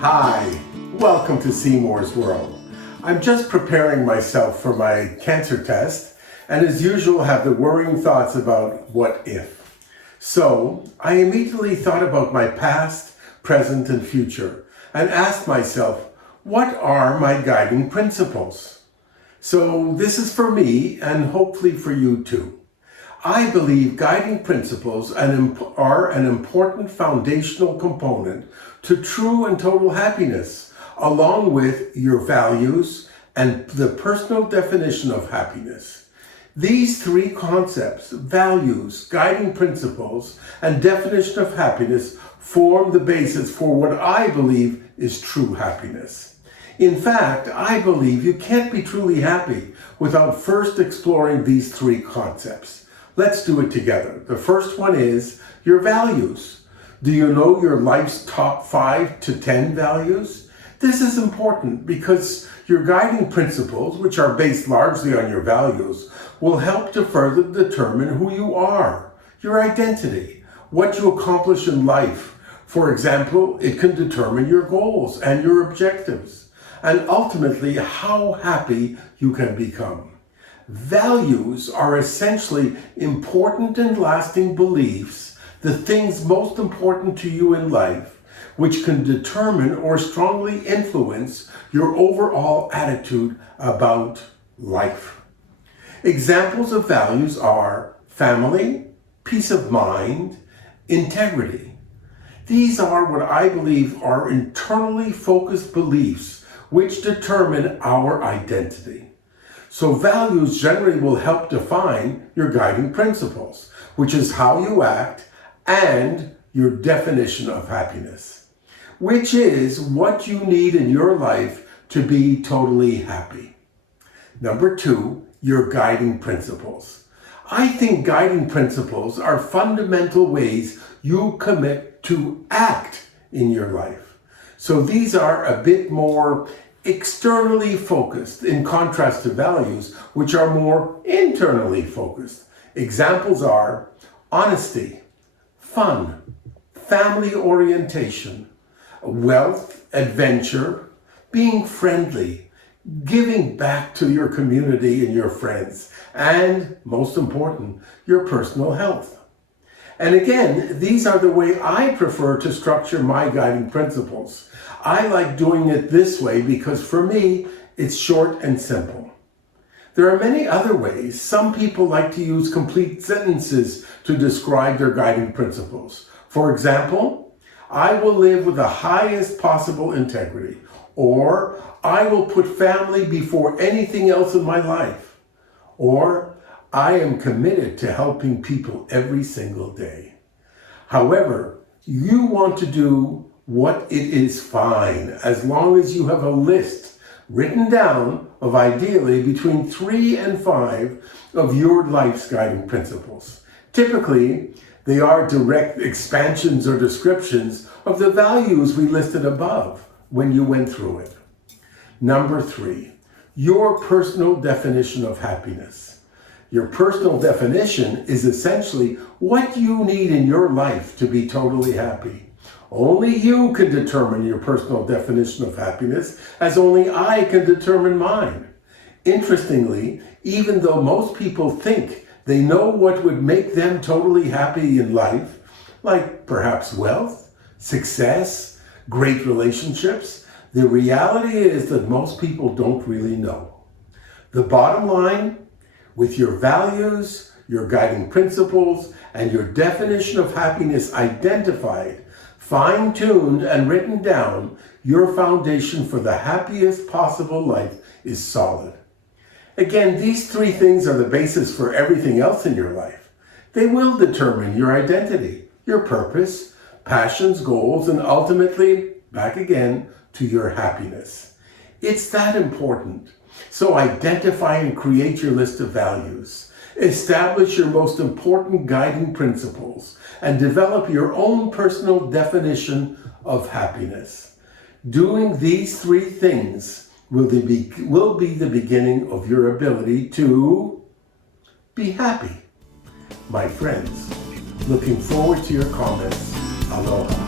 Hi, welcome to Seymour's World. I'm just preparing myself for my cancer test, and as usual have the worrying thoughts about what if. So I immediately thought about my past, present, and future, and asked myself, what are my guiding principles? So this is for me, and hopefully for you too. I believe guiding principles are an important foundational component to true and total happiness, along with your values and the personal definition of happiness. These three concepts, values, guiding principles, and definition of happiness, form the basis for what I believe is true happiness. In fact, I believe you can't be truly happy without first exploring these three concepts. Let's do it together. The first one is your values. Do you know your life's top 5 to 10 values? This is important because your guiding principles, which are based largely on your values, will help to further determine who you are, your identity, what you accomplish in life. For example, it can determine your goals and your objectives, and ultimately how happy you can become. Values are essentially important and lasting beliefs, the things most important to you in life, which can determine or strongly influence your overall attitude about life. Examples of values are family, peace of mind, integrity. These are what I believe are internally focused beliefs which determine our identity. So values generally will help define your guiding principles, which is how you act and your definition of happiness, which is what you need in your life to be totally happy. Number 2, your guiding principles. I think guiding principles are fundamental ways you commit to act in your life. So these are a bit more externally focused in contrast to values, which are more internally focused. Examples are honesty, fun, family orientation, wealth, adventure, being friendly, giving back to your community and your friends, and most important, your personal health. And again, these are the way I prefer to structure my guiding principles. I like doing it this way because for me, it's short and simple. There are many other ways. Some people like to use complete sentences to describe their guiding principles. For example, I will live with the highest possible integrity, or I will put family before anything else in my life, or I am committed to helping people every single day. However, you want to do what it is fine, as long as you have a list written down of ideally between 3 and 5 of your life's guiding principles. Typically, they are direct expansions or descriptions of the values we listed above when you went through it. Number 3, your personal definition of happiness. Your personal definition is essentially what you need in your life to be totally happy. Only you can determine your personal definition of happiness, as only I can determine mine. Interestingly, even though most people think they know what would make them totally happy in life, like perhaps wealth, success, great relationships, the reality is that most people don't really know. The bottom line, with your values, your guiding principles, and your definition of happiness identified, fine-tuned, and written down, your foundation for the happiest possible life is solid. Again, these 3 things are the basis for everything else in your life. They will determine your identity, your purpose, passions, goals, and ultimately, back again, to your happiness. It's that important. So identify and create your list of values. Establish your most important guiding principles and develop your own personal definition of happiness. Doing these 3 things will be the beginning of your ability to be happy. My friends, looking forward to your comments. Aloha.